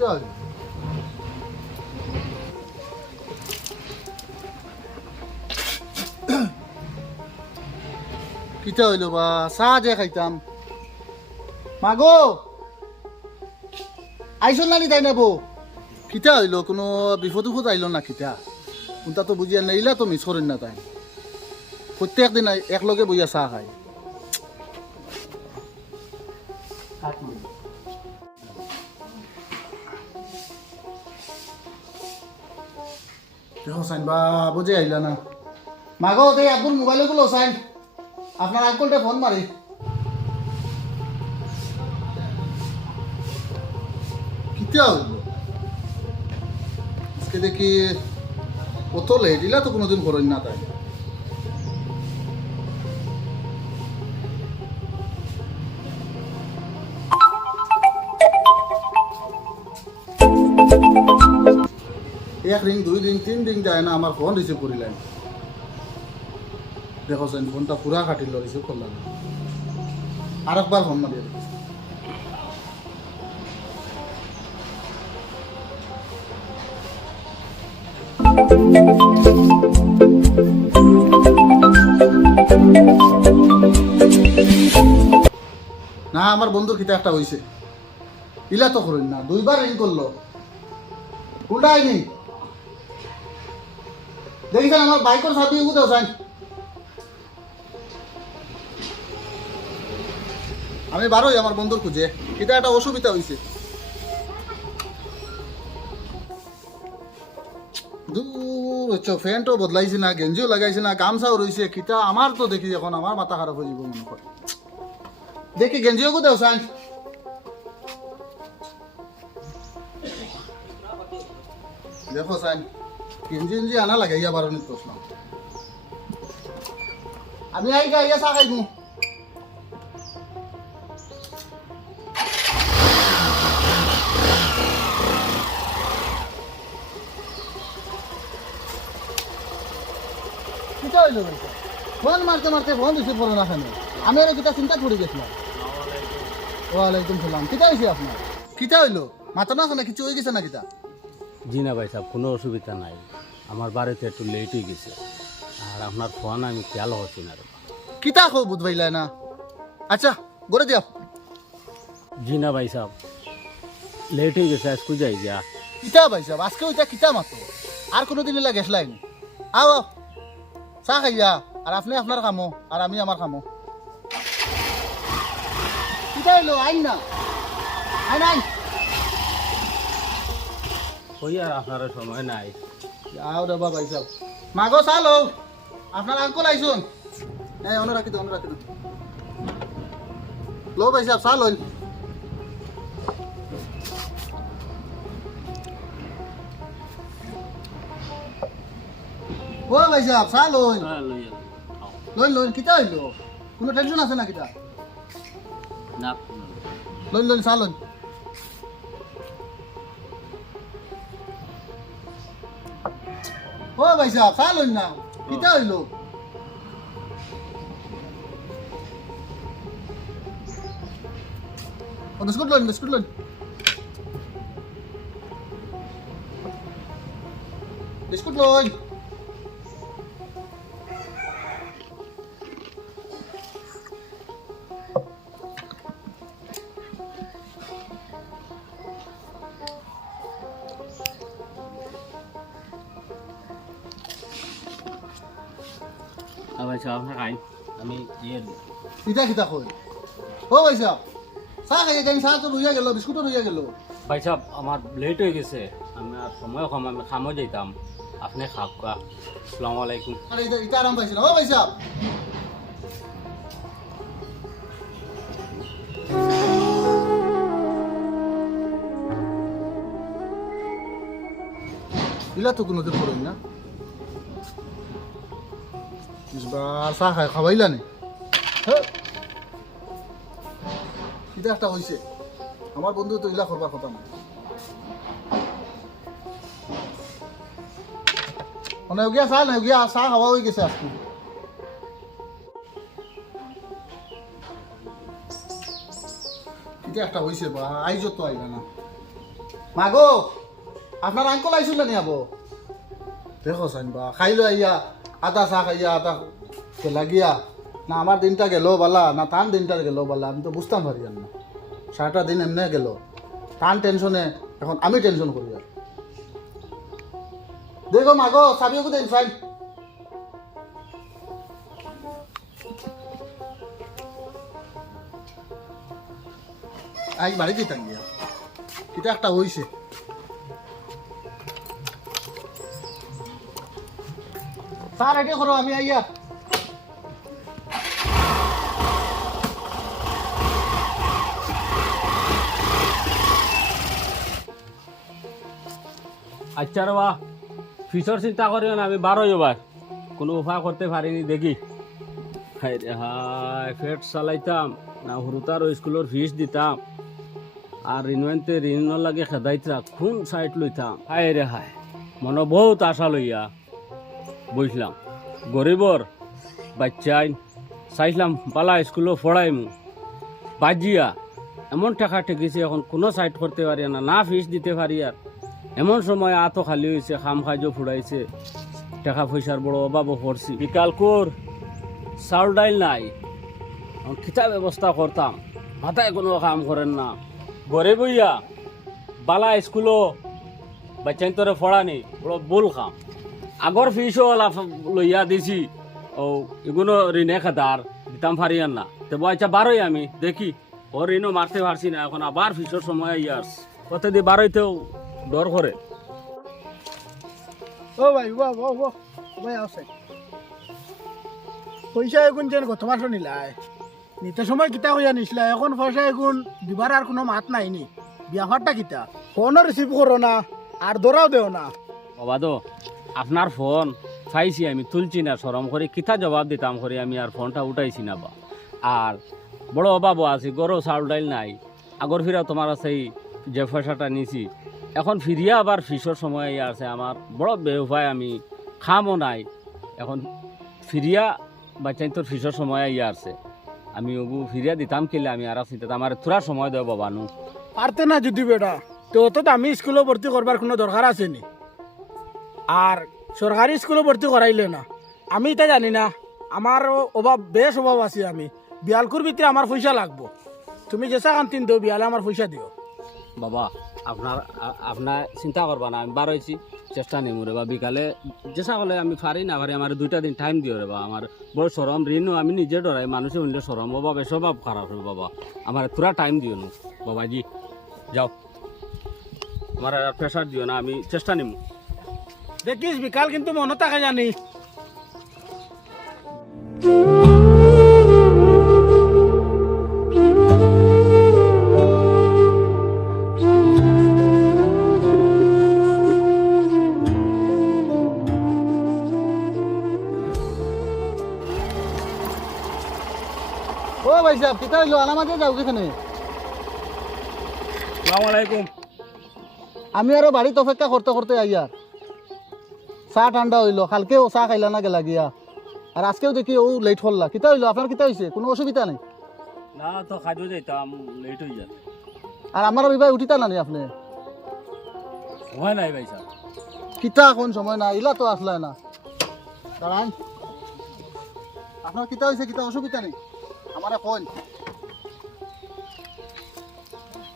চল কিটা হইল বা চাহ যে খাইতাম মাগো আইসল নানি তাই নেবো কিটা হইল কোনো বিপদ উপদ আইল না কিটা কোনটা তো বুঝিয়া নেইলা তো মিস করেন না তাই প্রত্যেক দিন একলগে বইয়া চাহ খাই দেখো সাইন বা বুঝে আইলা না মাগো দে আব্বুর মোবাইলে গুলো সাইন আপনার আঙ্কলটা ফোন মারি কিটা হইল আজকে দেখি কত লেট ইলা তো কোনোদিন করেন না তাই এক রিং দুই রিং তিন রিং যায় না আমার ফোন রিসিভ করিলেন দেখো সেন ফোনটা পুরা কাটিল রিসিভ করলাম আর একবার ফোন মারিয়ে না আমার বন্ধুর খিতা একটা হয়েছে ইলা তো করেন না দুইবার রিং করলো উল্টাইনি দেখিছেন আমার বাইকের চাবি কোথাও চাই আমি বারোই আমার বন্ধুর খুঁজে এটা একটা অসুবিধা হয়েছে দূর হচ্ছে ফ্যানটাও বদলাইছে না গেঞ্জিও লাগাইছে না গামছাও রয়েছে কিতা আমার তো দেখি এখন আমার মাথা খারাপ হয়ে যাব মনে করে দেখি গেঞ্জিও কোথাও চাই দেখো চাই গেঞ্জি গেঞ্জি আনা লাগে ইয়া বারো মিনিট প্রশ্ন আমি আই গা ইয়া চা খাইবো ফোন মারতে মারতে ফোন রিসিভ করে না কেন আমি আর কিতা চিন্তা করে গেছিলাম ওয়ালাইকুম সালাম কিতা হয়েছে আপনার কিতা হইলো মাথা না খানা কিছু হয়ে গেছে না কিতা জি না ভাই সাহেব কোনো অসুবিধা নাই আমার বাড়িতে একটু লেট হয়ে গেছে আর আপনার ফোন আমি খেয়াল হচ্ছি না রে কিতা খো বুঝবাইলা না আচ্ছা গড়ে দিয়া জি না ভাই সাহেব লেট হয়ে গেছে আজকে যাই গিয়া কিতা ভাই সাহেব আজকে ওইটা কিতা মাতো আর কোনোদিন এলা গেছলাই নি আও আও চা খাইয়া আর আপনি আপনার খামো আর আমি আমার খামো কিতা হইলো আইন না আইন আইন ওই আর আপনার সময় নাই আও দেবা ভাই সাহেব মাগো চালো আপনার আঙ্কল আইসুন হ্যাঁ অন্য রাখি দাও লো ভাই সাহেব চাল হইল ও ভাই সাহেব চাল হইল লইন লইন কিতা হইল কোনো টেনশন আছে না কিতা না লইন লইন চাল লইন ও ভাই সাহেব চাল হইল না কিতা হইল বিস্কুট লইন বিস্কুট লইন বিস্কুট লইন ভাই সাহেব আপনার খাই আমি কিতা কিতা কই ও ভাই সাহেব চা খাইয়ে যাই চা তো রইয়া গেল বিস্কুটও রইয়া গেল ভাই সাহেব আমার লেট হয়ে গেছে আমি আর সময় কম আমি খামও যেতাম আপনি খাক আসসালামু আলাইকুম আরে এটা আরাম পাইছে না ও ভাই সাহেব ইলা তো কোনোদিন করেন না আর চা খাই খাবাইলা নি এটা একটা হয়েছে আমার বন্ধু তো ইলা করবার কথা না মানে গিয়া চা নাই গিয়া চা খাওয়া হয়ে গেছে আজকে এটা একটা হয়েছে বা আইজ তো আইলা না মাগো আপনার আঙ্কল আইছিল নি আবো দেখো সাইন বা খাইলো আইয়া আদা চা খাইয়া আদা লাগিয়া না আমার দিনটা গেল বালা না তান দিনটা গেল বালা আমি তো বুঝতাম পারি না সারাটা দিন এমনি গেল তান টেনশনে এখন আমি টেনশন করি আর দেখো মাগো চাবিও কোথায় সাইন আজ বাড়ি যেতাম গিয়া এটা একটা হইছে স্যার এটা করো আমি আইয়া আচ্ছা রে বা ফিসর চিন্তা করিও না আমি বারোই এবার কোনো উপায় করতে পারিনি দেখি হাই রে হাই ফেট চালাইতাম না হুরুতার স্কুলের ফিস দিতাম আর ঋণতে ঋণ লাগে খেদাইতা কোন সাইড লইতাম হাই রে হাই মনে বহুত আশা লইয়া বুঝলাম গরিবর বাচ্চাই চাইছিলাম পালা স্কুলে পড়াইমু বাজিয়া এমন টাকা ঠেকেছি এখন কোনো সাইড করতে পারি না না ফিস দিতে পারি আর এমন সময় আতো খালি হয়েছে খাম খাজও ফুড়াইছে টাকা পয়সার বড় অভাবও পড়ছি বিকাল কর চাউল ডাইল নাই এখন খিতা ব্যবস্থা করতাম মাথায় কোনো কাম করেন না ঘরে বইয়া বালা স্কুলও বাচ্চাই তোরে পড়ানি বড় ভুল খাম আগর ফিসও লইয়া দিছি ও এগুলো ঋণে খাতার দিতাম পারিয়ান না তো আচ্ছা বারোই আমি দেখি ও ঋণও মারতে পারছি না এখন আবার ফিসের সময় ইয়ার্স প্রতিদিন বারোইতেও ডর করে ও ভাই ভাই আছে পয়সা এগুন যেন গত মাসও নিলাই নিতে সময় কিতা হইয়া নিছিলা এখন পয়সা এগুন দিবার আর কোনো মাত নাই নি বিয়াহারটা কিতা ফোনও রিসিভ করো না আর ধরাও দেও না বাবা তো আপনার ফোন পাইছি আমি তুলছি না সরম করে কিতা জবাব দিতাম করে আমি আর ফোনটা উঠাইছি না বা আর বড় অভাবও আছে গরু চাউল ডাইল নাই আগর ফিরা তোমার সেই যে পয়সাটা নিছি এখন ফিরিয়া আবার ফিসর সময় আছে আমার বড় বেউপায় আমি খামও নাই এখন ফিরিয়া বাচ্চাই তোর ফিসর সময় আছে আমি ওগু ফিরিয়া দিতাম কিলে আমি আর চিন্তা আমার থোড়া সময় দেব বাবা নু পারতে না যদি বেটা তো অত আমি স্কুলে ভর্তি করবার কোনো দরকার আছে নি আর সরকারি স্কুলে ভর্তি করাইলে না আমি এটা জানি না আমার অভাব বেশ অভাব আছে আমি বিয়ালকুর ভিতরে আমার পয়সা লাগবো তুমি যেসা কান্তিন দিও বিয়ালে আমার পয়সা দিও বাবা আপনার চিন্তা করবা না আমি বার হয়েছি চেষ্টা নেই রে বা বিকালে যেসা করলে আমি পারি না পারি আমার 2টা দিন টাইম দিও রে বা আমার বড় সরম ঋণও আমি নিজে ডরাই মানুষে উনলে সরম ও বাবা স্বভাব খারাপ হবে বাবা আমার তোরা টাইম দিও না বাবাজি যাও আমার আর প্রেশার দিও না আমি চেষ্টা নিব দেখিস বিকাল কিন্তু মনে থাকে জানি ও ভাই সাহেব কিতা হইলো আনামাতে যাও কেখানে আসসালামু আলাইকুম আমি আরো বাড়িতে অপেক্ষা করতে করতে আইয়ার চা ঠান্ডা হইলো কালকেও চা খাইলা না গেলা গিয়া আর আজকেও দেখি ও লেট হল্লা কিতা হইলো আপনার কিতা হয়েছে কোনো অসুবিধা নেই না তো খাজো যাইতাম লেট হয়ে যায় আর আমার বিবাহ উঠিতা না নি আপনি সময় নাই ভাই সাহেব কিতা এখন সময় না ইলা তো আসলে না দাঁড়ান আপনার কিতা হয়েছে কিতা অসুবিধা নেই আমার কোন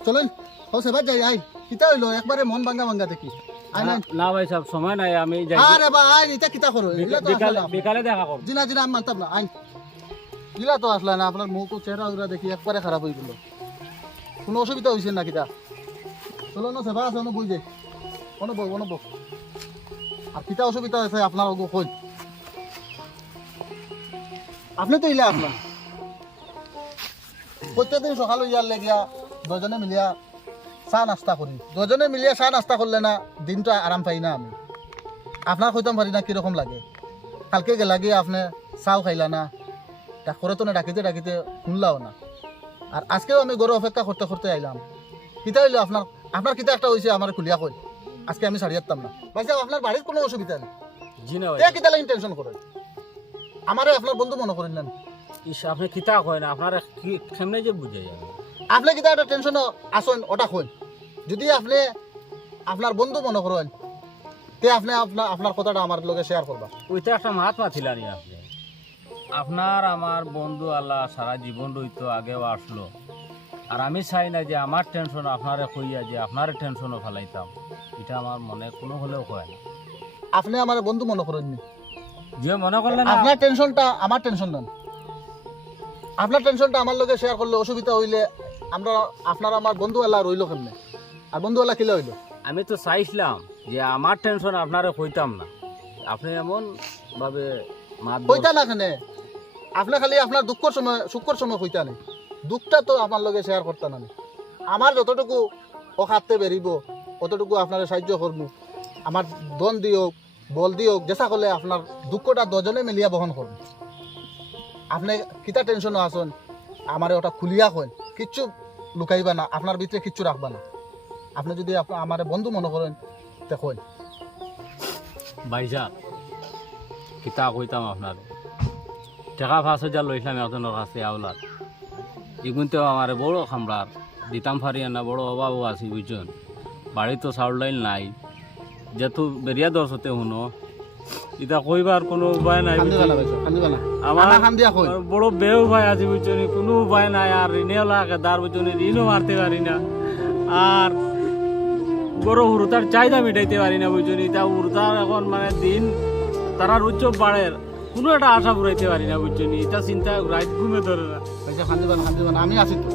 চলেন হোক সেবার যাই আই কিতা হইলো একবারে মন ভাঙ্গা ভাঙ্গা দেখি আই নাই না ভাই সাহেব সময় নাই আমি যাই আরে বা আই এটা কিতা করো ইলা তো আসলে না। বিকালে দেখা করব জিনা জিনা আমি মানতাম না আইন ইলা তো আসলে না আপনার মুখ চেহারা উরা দেখি একবারে খারাপ হয়ে গেল কোনো অসুবিধা হয়েছে না কিতা চলো না সেবা আছে বই যে অনব আর কিতা অসুবিধা হয়েছে আপনার ওগো কই আপনি তো ইলা আপনার প্রত্যেকদিন সকালে ইয়ার লেগিয়া দুজনে মিলিয়া চা নাস্তা করি দুজনে মিলিয়া চা নাস্তা করলে না দিনটা আরাম পাই না আমি আপনার কইতাম পারি না কিরকম লাগে কালকে গেলা গিয়ে আপনি চাও খাইলা না ডাক্তরে তো না ডাকিতে ডাকিতে শুনলাও না আর আজকেও আমি গরু অপেক্ষা করতে করতে আইলাম কিতা হইলো আপনার আপনার কিতা একটা হয়েছে আমার খুলিয়া কই আজকে আমি ছাড়ি যাতাম না ভাই সাহেব আপনার বাড়ির কোনো অসুবিধা নেই জি না ভাই এ কিতা লাগি টেনশন করেন আমারে আপনার বন্ধু মনে করেন না ইস আপনি কিতা কয় না আপনার কেমনে যে বুঝে যাবে আপনি কিতা একটা টেনশন আসেন ওটা কইন যদি আপনি আপনার বন্ধু মনে করেন তে আপনি আপনার আপনার কথাটা আমার লগে শেয়ার করবা। ওইটা একটা মাত পাছিলাম আপনি আপনার আমার বন্ধু আল্লাহ সারা জীবন রইতো আগেও আসলো আর আমি চাই না যে আমার টেনশন আপনারে কইয়া যে আপনার টেনশনও ফেলাইতাম এটা আমার মনে কোনো হলেও হয় না আপনি আমার বন্ধু মনে করেননি, যে মনে করলেন না আপনার টেনশনটা আমার টেনশন দেন। আপনার টেনশনটা আমার লগে শেয়ার করলে অসুবিধা হইলে আমরা আপনার আমার বন্ধু আল্লাহ রইল কেমনে, আর বন্ধু আল্লাহ কিলে হইল। আমি তো চাইছিলাম যে আমার টেনশন আপনারে কইতাম না আপনি এমন ভাবে মাত হইতা না কেনে আপনি খালি আপনার দুঃখর সময় সুখর সময় হইতা নেই, দুঃখটা তো আপনার লগে শেয়ার করতে না। আমার যতটুকু অখাতে বেরিব অতটুকু আপনার সাহায্য করবো, আমার দন দিওক বল দিওক যেসা করলে আপনার দুঃখটা দুজনে মিলিয়া বহন করবো। আপনি কিতা টেনশনও আসুন আমার ওটা খুলিয়া কইন, কিচ্ছু লুকাইবা না, আপনার ভিতরে কিচ্ছু রাখবা না। আপনি যদি আমার বন্ধু মনে করেন দেখুন ভাইজা কিতা কইতাম আপনার টাকা 5,000 লইছিলাম একজনের কাছে আওলাদ এগুনতেও আমার বড় খামড়ার দিতাম ফারি না বড় অভাবও আছি বুঝছেন বাড়ি তো চাউল ডাইল নাই যেহেতু বেরিয়া দর্শতে শুনো এটা কইবার কোনো উপায় নাই কান্দিবা না ভাই, কান্দিবা না, আমার আমার কান দিয়া কই। বড় বেউ ভাই আছে বুঝছেন কোনো উপায় নাই আর ঋণেও লাগে দার বুঝছেন ঋণও মারতে পারি না আর বড় হুরুতার চাহিদা মিটাইতে পারি না বুঝছেন এটা হুরুতার এখন মানে দিন তারা উৎসব বাড়ে কোনো একটা আশা পুরাইতে পারি না বুঝছেন এটা চিন্তা রাত ঘুমে ধরে না পয়সা কান্দিবা না, কান্দিবা না, আমি আছি তো,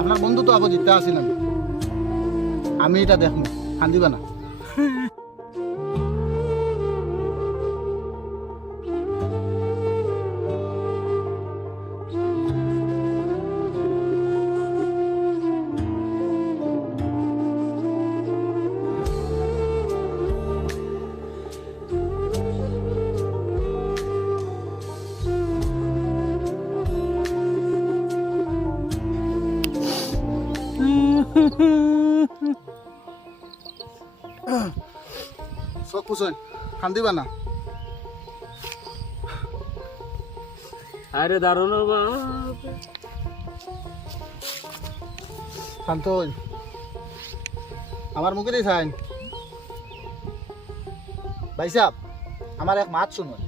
আপনার বন্ধু তো আবো জিততে আসি না, আমি এটা দেখবো, কান্দিবা না। চোখ পুষেন, কান্দিবা না। আরে দারুণ শান্ত হই, আমার মুখে দিয়ে চাইন। ভাই সাহেব আমার এক মাত শুনুন,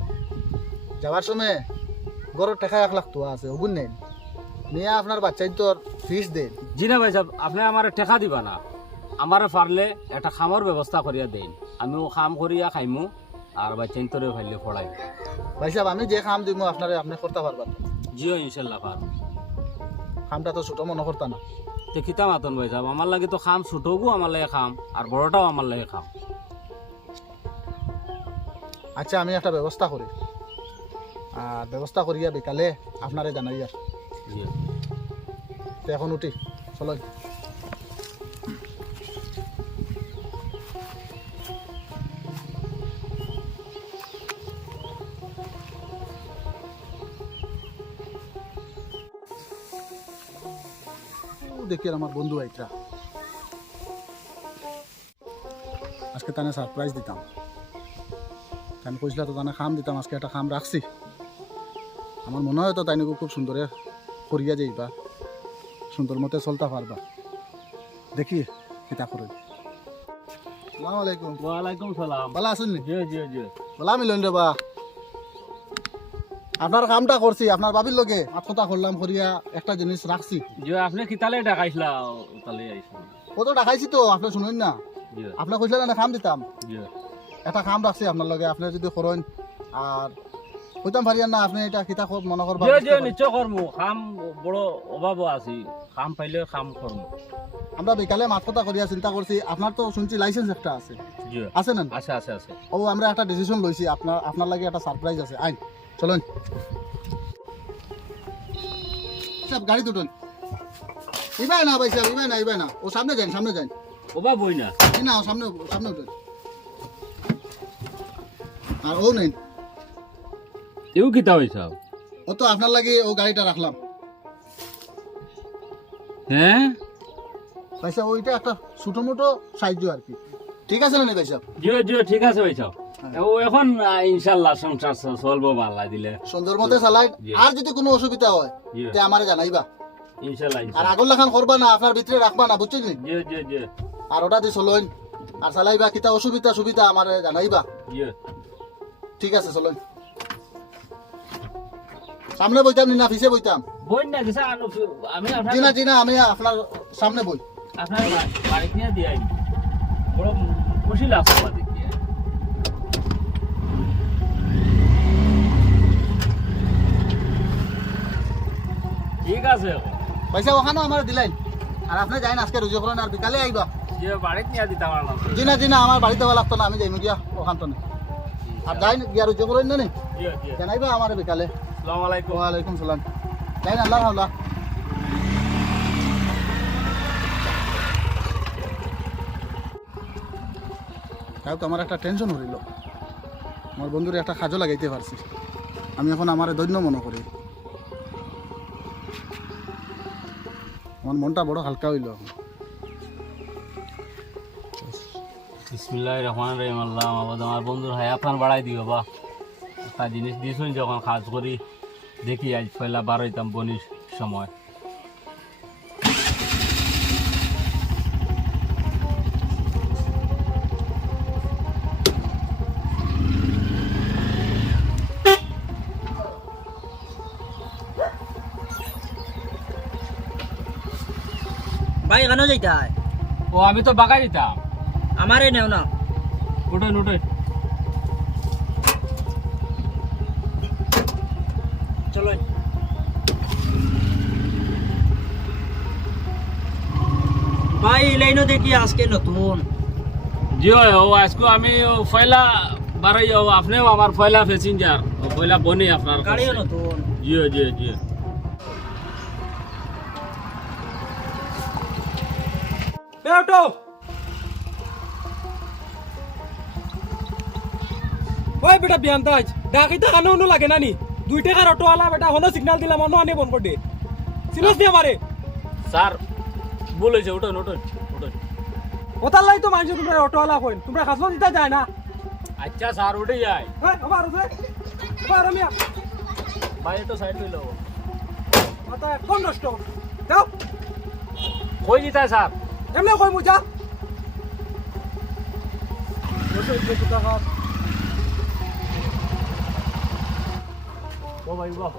যাওয়ার সময় গরুর টাকা 1 লাখ টাকা আছে ওগুন নেন নিয়ে আপনার বাচ্চাই তোর ফিস দেন। জি না ভাই সাহেব আপনি আমার টেকা দিবা না আমারে পারলে একটা খামর ব্যবস্থা করিয়া দেন আমিও খাম করিয়া খাইমু আর বাচ্চাইন তোরে ফাইলে পড়াই ভাই সাহেব আমি যে খাম দিব আপনারে আপনি করতে পারবেন, জিও ইনশাল্লাহ পার খামটা তো ছোট মনে করতা না। তে কিতা মাতন ভাই সাহেব আমার লাগে তো খাম ছোটগু আমার লাগে খাম আর বড়টাও আমার লাগে খাম আচ্ছা আমি একটা ব্যবস্থা করি, আর ব্যবস্থা করিয়া বিকালে আপনারে জানাই। আর জি তো এখন উঠি চলো। দেখি আমার বন্ধু আইটা আজকে তানে সারপ্রাইজ দিতাম, তাই কইছিল তো তানে খাম দিতাম, আজকে একটা খাম রাখছি। আমার মনে হয় তো তাই খুব সুন্দরে করিয়া যাইবা, সুন্দর মতে চলতে পারবা, দেখি কিতা করেন। আসসালামু আলাইকুম। ওয়ালাইকুম সালাম ভালো আছেন নি? জি জি জি ভালো মিলন রে বা, আপনার কামটা করছি, আপনার বাবির লগে মাত কথা করলাম করিয়া একটা জিনিস রাখছি। জি আপনি কিতালে ডাকাইছিলা তালে আইছিলাম কত ডাকাইছি তো আপনি শুনুন না, জি আপনি কইছিলেন না খাম দিতাম, জি একটা খাম রাখছি আপনার লগে, আপনি যদি করেন আর কইতাম পারিয়া না আপনি এটা কিতা মনে করবা। জি জি নিশ্চয় করমু খাম বড় অভাব আছি খাম পাইলে খাম করমু আমরা বিকালে মাত কথা করিয়া চিন্তা করছি, আপনার তো শুনছি লাইসেন্স একটা আছে, জি আছে না? আছে আছে আছে ও আমরা একটা ডিসিশন লইছি, আপনার লাগে একটা সারপ্রাইজ আছে। আইন চলুন সব গাড়ি দুটন, ইবাই না ভাই সাহেব, ইবাই না, ও সামনে যান, সামনে যান, অভাব হই না এই না ও সামনে সামনে উঠেন, আর ও নেই, এও কিতা হইছা ও তো আপনার লাগে ও গাড়িটা রাখলাম। হ্যাঁ ভাই সাহেব ওইটা একটা ছোটো মোটো সাহায্য আর কি, ঠিক আছে না ভাই সাহেব? জি জি ঠিক আছে হইছা ও এখন ইনশাআল্লাহ সংসার চলবো ভালো দিলে সুন্দর মতে চালাই, জি। আর যদি কোনো অসুবিধা হয় জি তে আমারে জানাইবা, ইনশাআল্লাহ আর আগর লাখান করবা না, আপনার ভিতরে রাখবা না, বুঝছেন নি? জি জি জি আর ওটা দিয়ে চলুন, আর চালাইবা কিতা অসুবিধা সুবিধা আমার জানাইবা। ইয়ে ঠিক আছে চলেন। সামনে বইতাম না পিছে বইতাম? বই না দিছা আমি জি না জি না, আমি আপনার সামনে বই। আপনার বাড়ি নিয়ে দিয়ে আইনি বড় খুশি লাগছে আমাদের দিয়ে। ঠিক আছে পয়সা ওখানে আমার দিলেন, আর আপনি যাই আজকে রুজু করেন আর বিকালে আইবা। যে বাড়িতে নিয়ে দিতে পারলাম জি না আমার বাড়িতে লাগতো না, আমি যাইমু গিয়া ওখান তো না। আর যাই গিয়া রুজু করেন না নি জানাইবা আমার বিকালে। আসসালামু আলাইকুম। ওয়ালাইকুম সালাম। যাই না, আল্লাহ আল্লাহ। তাও তো আমার একটা টেনশন হইল, আমার বন্ধুরে একটা কাজও লাগাইতে পারছি, আমি এখন আমার দৈন্য মনে করি, আমার মনটা বড় হালকা হইল। বিসমিল্লাহির রহমানির রহিম। আল্লাহ আমার বন্ধুর হায়া ফান বাড়াই দিও বা একটা জিনিস দিয়েছেন যখন কাজ করি দেখি আজ পয়লা বার হইতাম বনির সময়। ভাই এখানে যাইতে হয়? ও আমি তো বাগাই দিতাম। আমারে নেও না। উঠেন উঠেন। চলো। ভাই এই লাইনও দেখি আজকে নতুন। জি ও আজকে আমি পয়লা বারোই আপনিও আমার পয়লা প্যাসেঞ্জার, পয়লা বনি আপনার গাড়িও নতুন। জি জি জি। অটো ওই বেটা বিয়ান্তাজ ডাকিতে কানো অনু লাগে না নি? 2 টাকার অটোওয়ালা বেটা হলো সিগন্যাল দিলাম অন্য আনে বন্ধ করে সিরিয়াস নি আমারে। স্যার ভুল হয়েছে, উঠুন উঠুন উঠুন। ওতার লাই তো মানুষ তোমরা অটোওয়ালা কইন, তোমরা খাসলো দিতে যায় না। আচ্ছা স্যার উঠে যায়। হ্যাঁ আবার আছে আবার আমি ভাই একটু সাইড হইল মাথা কোন নষ্ট যাও কই দিতা স্যার? এমনি কই মুজা বসে একটু টাকা। ও ভাই বাহ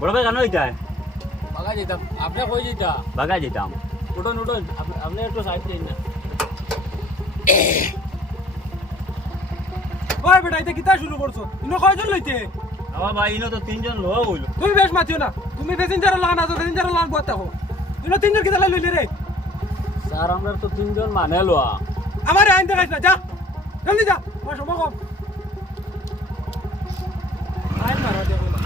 বড় ভাই কেন হইতায়? বাগা যেতাম। আপনি কই যেতা? বাগা যেতাম। উঠুন উঠুন, আপনি একটু সাইড দিন না। ওই বেটা এটা কিতা শুরু করছো? ইনো কয়জন লইতে? আমার ভাই ইনো তো 3 জন লোক হইল। তুমি বেশ মাতিও না, তুমি প্যাসেঞ্জার লাগান আছো, প্যাসেঞ্জার লাগান বত থাকো। ইনো 3 জন কিতা লইলে রে? স্যার আমরা তো 3 জন মানে লওয়া। আমার আইন দেখাইছ না, যা জলদি যা, আমার সময় কম। আইন মারা দেবো না।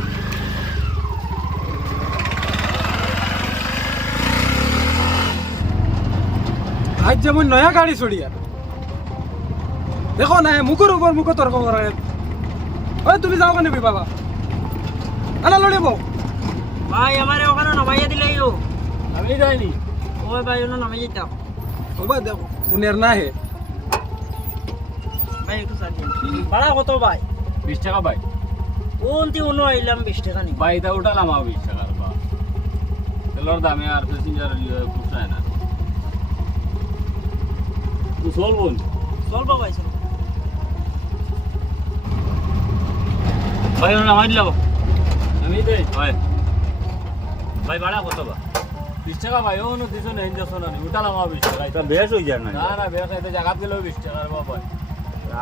আজ যেমন নয়া গাড়ি ছড়িয়া দেখো না মুখের উপর মুখ তর্ক করে। ওই তুমি যাও কেন বাবা আনা লড়িব? ভাই আমারে ওখানে নামাইয়া দিলেইও। আমি যাইনি। ওই ভাই ওখানে নামাই যেতাম। ওবা দেখো উনের না হে। ভাই একটু সাইড দিন। ভাড়া কত ভাই? 20 টাকা ভাই। কোনটি উনো আইলাম 20 টাকা নি। ভাই এটা উঠালাম 20 টাকার বা তেলর দামে আর প্যাসেঞ্জার পুষায় না। তুই চলবুন চলবো ভাই চলবো। ভাই নামাই দিলাম আমি দেই ভাই। ভাই ভাড়া কত বা? 20 টাকা ভাই। ও নো দিছো না ইনজেকশন না উঠালাম 20 টাকা। এটা বেশ হই যায় না? না না বেশ এটা জায়গা দিলো 20 টাকার বাবা।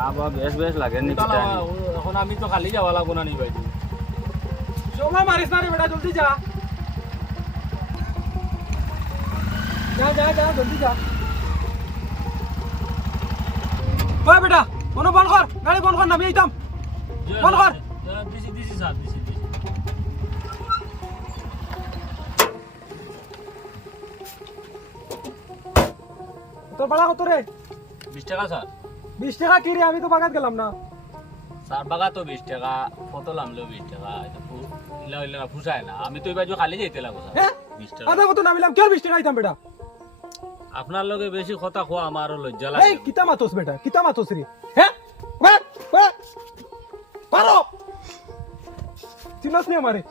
আবা বেশ বেশ লাগে নি কিটা নি। এখন আমি তো খালি যাওয়া লাগবো না নি ভাই। সময় মারিস না রে বেটা, জলদি যা যা যা যা জলদি যা। ওই বেটা কোনো বন্ধ কর, গাড়ি বন্ধ কর, নামি আইতাম বন্ধ কর। দিছি দিছি স্যার দিছি দিছি। তোর ভাড়া কত রে? 20 টাকা স্যার। 20 টাকা কি রে? আমি তো বাগাত গেলাম না। স্যার বাগা তো 20 টাকা, ফটো লামলেও 20 টাকা। এটা ইলা ইলা ফুসায় না। আমি তো এবার খালি যাইতে লাগবো স্যার। হ্যাঁ 20 টাকা। আধা কত নামিলাম, কি 20 টাকা আইতাম বেটা? আপনার লগে বেশি কথা খোয়া আমারও লজ্জা এই লাগে। কিতা মাতোস বেটা, কিতা মাতোস রে? হ্যাঁ পারো চিনস নি আমারে?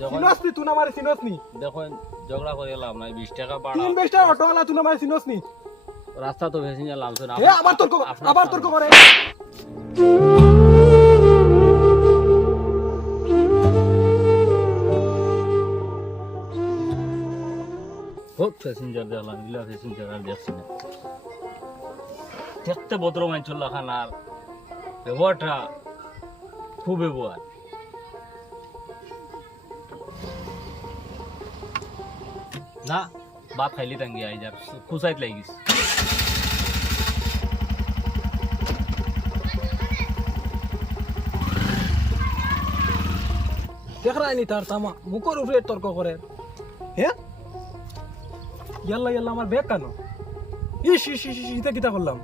চিনস নি তুই আমার চিনস নি দেখুন ঝগড়া করে লাভ নাই 20 টাকা বাড়া 3 টাকা অটোওয়ালা তুই আমার চিনস নি রাস্তা তো প্যাসেঞ্জার লামছে না এ আবার তর্ক করে খুব প্যাসেঞ্জার দেখলাম এগুলা প্যাসেঞ্জার আর দেখছি না দেখতে ভদ্র মানুষ লাখান আর ব্যবহারটা খুব ব্যবহার না বাপ খাইলি টাঙ্গি আই যার খুসাইত লাগিস দেখরা নি তার তামা মুখর উপরে তর্ক করে হে ইয়াল্লা ইয়াল্লা আমার ব্যাগ কেন ইস ইস ইস ইস, ইতা কিতা করলাম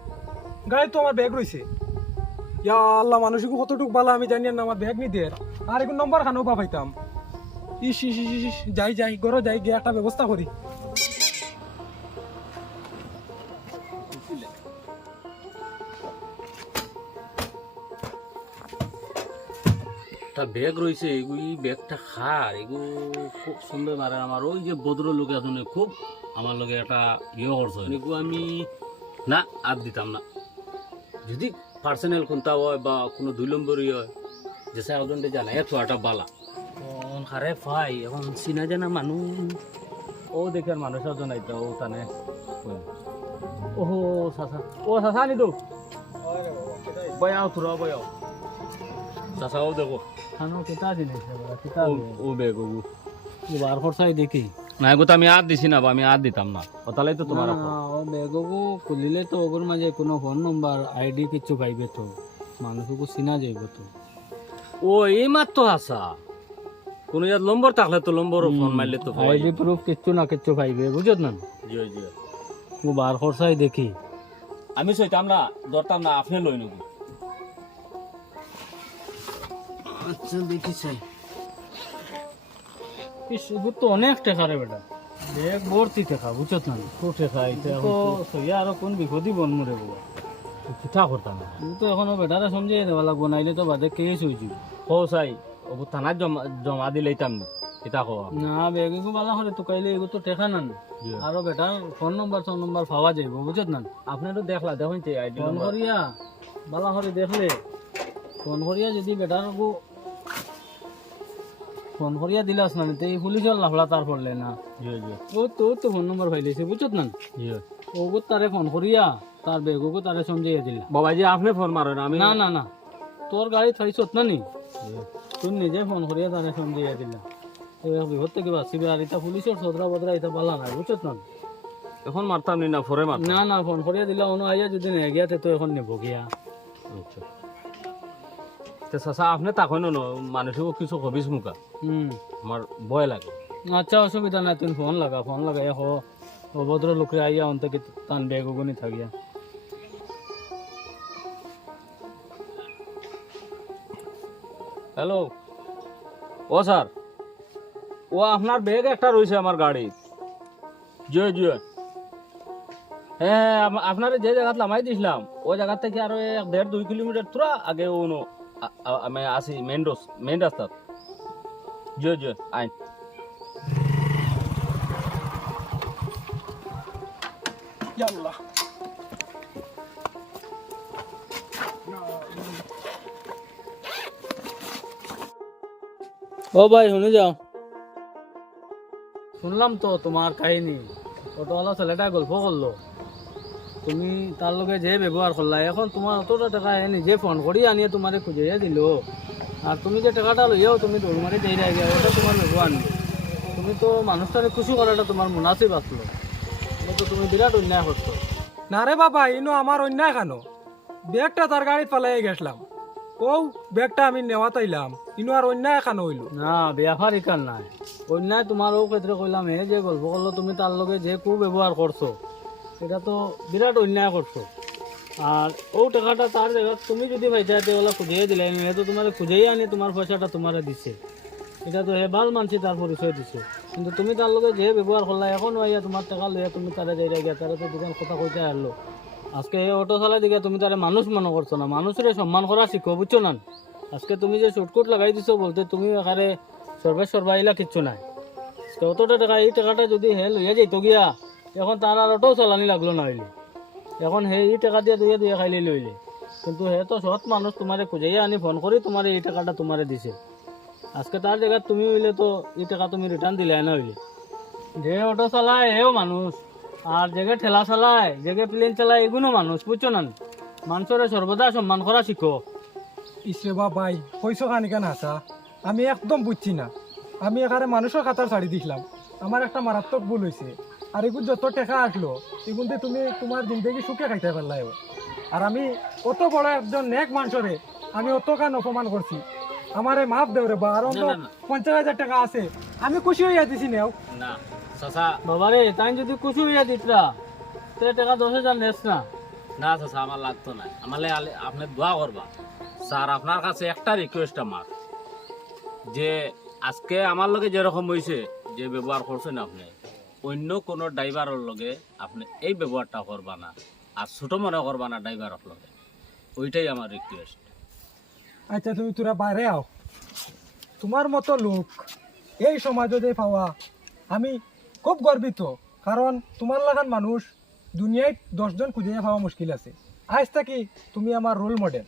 গাড়ি তো আমার ব্যাগ রইছে ইয়া আল্লাহ মানুষকে কতটুক বালা আমি জানি না আমার ব্যাগ নি দে আর এখন নম্বর খানো বা পাইতাম ইস ইস ইস ইস, যাই যাই গরো যাই গিয়ে একটা ব্যবস্থা করি একটা ব্যাগ রয়েছে এই ব্যাগটা খার এগু খুব সুন্দর মারে আমার ওই যে ভদ্র লোক এখন খুব আমার লগে একটা করছে এগু আমি না আর দিতাম না যদি পার্সোনাল কোনটা হয় বা কোনো 2 নম্বরই হয় যে একজনটা জানা এত একটা বালা খারে ভাই এখন চিনা জানা মানুষ ও দেখে আর মানুষ একজন আইতা ও তানে ওহো চাচা ও চাচা নি তো বয়াও তোরা বয়াও চাচাও দেখো খানো কেটা জিনিস কেটা ও বেগ ও বার খরচাই দেখি না এগো তো আমি আর দিছি না বা আমি আর দিতাম না ওতালাই তো তোমার ও বেগকু খুলিলে তো ওগর মাঝে কোনো ফোন নম্বর আইডি কিছু পাইবে তো মানুষকে চিনা যাইব তো ও এই মাত্র আসা কোন ইয়াত নম্বর থাকলে তো নম্বর ফোন মারলে তো আইডি প্রুফ কিচ্ছু না কিচ্ছু পাইবে বুঝত না জি জি ও বার খরচাই দেখি আমি সইতাম না ধরতাম না আপনি লই নেব আচ্ছা দেখি চাই ইসবুত তো অনেক টাকা রে বেটা ব্যাগ ভর্তি টাকা বুঝত না তো টাকা এটা তো সইয়া আর কোন বিপদি বন মরে বাবা কিতা করতাম না তুই তো এখনো বেটারে সমঝে দেওয়া লাগবো নাইলে তো বাদে কেস হইছি ও চাই ও থানা জমা দিলেইতাম কিতা কওয়া না ব্যাগ এগু বালা করে তো কাইলে এগু তো টাকা না আরো বেটার ফোন নম্বর পাওয়া যাইব বুঝত না আপনি তো দেখলা দেখুন যে আইডি ফোন করিয়া বালা করে দেখলে ফোন করিয়া যদি বেটার গো ফোন করিয়া দিলাস না তো এই পুলিশের লাফলা তার পড়লে না জি জি ও তো ফোন নম্বর পাইলেছে বুঝত না জি ও তারে ফোন করিয়া তার বেগকে তারে সমঝাইয়া দিলা বাবাজি আপনি ফোন মারেন আমি না না না তোর গাড়ি থাইছত না নি তুই নিজে ফোন করিয়া তারে সমঝাইয়া দিলা তো বিপদ থেকে বাঁচিবে আর এটা পুলিশের সদরা বদরা এটা পালা না বুঝত না এখন মারতাম নি না পরে মারতাম না না ফোন করিয়া দিলা অন্য আইয়া যদি নেই গিয়া তো এখন নেব গিয়া আচ্ছা তো চাচা আপনি তাকই ন মানুষও কিছু কবিস মুখা আমার ভয় লাগে আচ্ছা অসুবিধা নাই তুমি ফোন লাগাই অভদ্র লোকে আইয়া অন্তকে তান বেগ উগুনি থাকিয়া হ্যালো ও স্যার ও আপনার ব্যাগ একটা রয়েছে আমার গাড়ি জি জি হ্যাঁ আপনার যে জায়গাতে নামাই দিছিলাম ওই জায়গা থেকে আরো 1.5-2 কিলোমিটার তোরা আগে ও আমি আসি মেন রাস্তা জি জি আইন ইয়াল্লাহ ও ভাই শুনে যাও শুনলাম তো তোমার কাহিনী অটোওয়ালা ছেলেটা গল্প করলো তুমি তার লগে যে ব্যবহার করলা এখন তোমার অতটা টাকা নিজে ফোন করি আনিয়ে তোমারে খুঁজে দিল আর তুমি যে টাকাটা লইয়াও তুমি দৌড় মারি দিয়ে গিয়া ওটা তোমার ব্যবহার নেই তুমি তো মানুষটারে খুশি করাটা তোমার মুনাসিব আসলো তো তুমি বিরাট অন্যায় করছো না রে বাবা ইনো আমার অন্যায় কেন ব্যাগটা তার গাড়ি পালাই গেছিলাম ও ব্যাগটা আমি নেওয়া তাইলাম ইনো আর অন্যায় কেন হইল না ব্যাপার ইকার নাই অন্যায় তোমার ও ক্ষেত্রে কইলাম হে যে গল্প করলো তুমি তার লগে যে খুব ব্যবহার করছো সেটা তো বিরাট অন্যায় করছো আর ও টাকাটা তার জায়গা তুমি যদি পাইতে ওলা খুঁজেই দিলে হে তো তোমার খুঁজেই আনি তোমার পয়সাটা তোমারে দিছে এটা তো হে ভাল মানছি তার পরিচয় দিছে কিন্তু তুমি তার লগে যে ব্যবহার করলা এখন আইয়া তোমার টাকা লইয়া তুমি তারা যাই গিয়া তারা তো দোকান কথা কইতে আসলো আজকে এই অটো চালাই দিকে তুমি তারে মানুষ মনে করছো না মানুষের সম্মান করা শিখো বুঝছো না আজকে তুমি যে শুটকুট লাগাই দিছো বলতে তুমি এখানে সর্বাইলা কিচ্ছু নাই কতটা টাকা এই টাকাটা যদি হে লইয়া যাইতো গিয়া এখন তার আর অটো চালানি লাগলো না হইলে এখন হে এই টাকা দিয়ে দুইয়া দুইয়া খাইলে লইলে কিন্তু হে তো সৎ মানুষ তোমারে খুঁজাইয়া আনি ফোন করি তোমার এই টাকাটা তোমারে দিছে আজকে তার জায়গায় তুমি হইলে তো এই টাকা তুমি রিটার্ন দিলে না হইলে যে অটো চালায় হেও মানুষ আর যেগে ঠেলা চালায় যেগে প্লেন চালায় এগুলো মানুষ বুঝছো না মানুষের সর্বদা সম্মান করা শিখো ইসরে বা ভাই কইছো খানি কেন হাসা আমি একদম বুঝছি না আমি এখানে মানুষের খাতার ছাড়ি দিছিলাম আমার একটা মারাত্মক ভুল হয়েছে আর এগুলো যত টাকা আসলো এগুলো দিয়ে তুমি তোমার জিন্দগি সুখে খাইতে পারলাই আর আমি অত বড় একজন নেক মানুষরে আমি অত কান অপমান করছি আমারে মাফ দেও রে বা আর অন্ত 50,000 টাকা আছে আমি খুশি হইয়া দিছি নেও না চাচা বাবারে তাই যদি খুশি হইয়া দিতরা তে টাকা 10,000 নেস না না চাচা আমার লাগতো না আমালে আপনি দোয়া করবা স্যার আপনার কাছে একটা রিকোয়েস্ট আমার যে আজকে আমার লগে যেরকম হয়েছে যে ব্যবহার করছেন আপনি অন্য কোনো ড্রাইভারের লগে আপনি এই ব্যবহারটা করবা না আর ছোট মনে করবা না ড্রাইভারের লগে ওইটাই আমার রিকোয়েস্ট আচ্ছা তুমি তোরা বাইরে আও তোমার মতো লোক এই সমাজে পাওয়া আমি খুব গর্বিত কারণ তোমার লাগান মানুষ দুনিয়ায় 10 জন খুঁজে পাওয়া মুশকিল আছে আজ থাকি তুমি আমার রোল মডেল